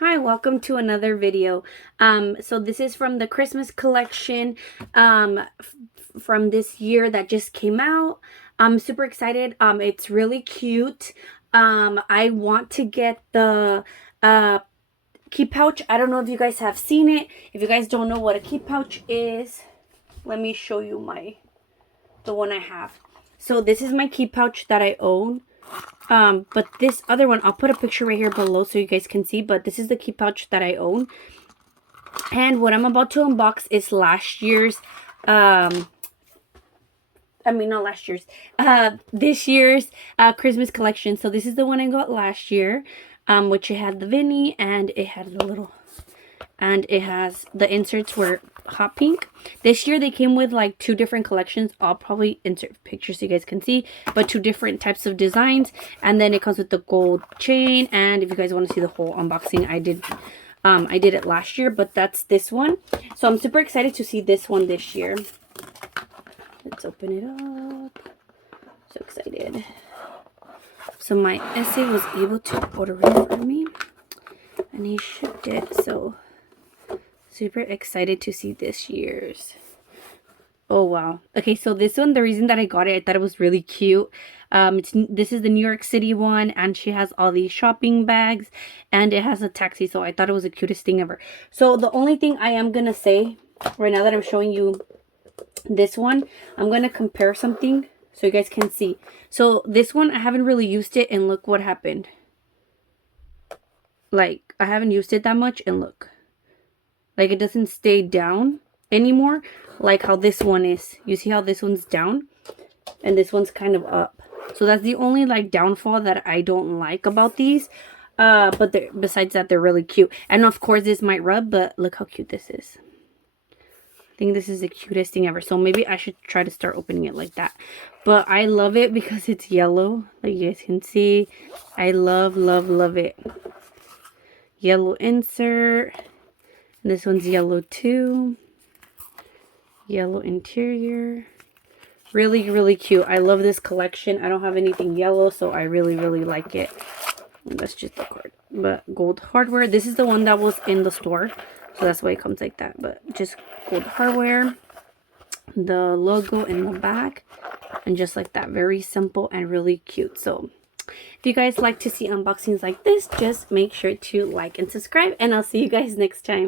Hi, welcome to another video. So this is from the Christmas collection from this year that just came out. I'm super excited. It's really cute. I want to get the key pouch. I don't know if you guys have seen it. If you guys don't know what a key pouch is, let me show you the one I have. So this is my key pouch that I own. But this other one, I'll put a picture right here below so you guys can see, but this is the key pouch that I own. And what I'm about to unbox is last year's, not last year's, this year's Christmas collection. So this is the one I got last year, which it had the Vinny and it had the little, and it has, the inserts were hot pink. This year they came with like two different collections. I'll probably insert pictures so you guys can see, but two different types of designs. And then it comes with the gold chain. And if you guys want to see the whole unboxing, I did it last year, but that's this one. So I'm super excited to see this one this year. Let's open it up. So excited. So my essay was able to order it for me and he shipped it, so super excited to see this year's. Oh wow. Okay, so this one, the reason that I got it, I thought it was really cute. This is the New York City one, and she has all these shopping bags and it has a taxi, so I thought it was the cutest thing ever. So the only thing I am gonna say right now that I'm showing you this one, I'm gonna compare something so you guys can see. So this one, I haven't really used it, and look what happened. Like, I haven't used it that much, and look, like it doesn't stay down anymore like how this one is. You see how this one's down and this one's kind of up. So that's the only like downfall that I don't like about these. But besides that, they're really cute. And of course this might rub, but look how cute this is. I think this is the cutest thing ever. So maybe I should try to start opening it like that. But I love it because it's yellow, like you guys can see. I love it. Yellow insert. This one's yellow too. Yellow interior. Really cute. I love this collection. I don't have anything yellow, so I really like it. And that's just the card. But gold hardware. This is the one that was in the store, so that's why it comes like that. But just gold hardware. The logo in the back. And just like that. Very simple and really cute. So if you guys like to see unboxings like this, just make sure to like and subscribe. And I'll see you guys next time.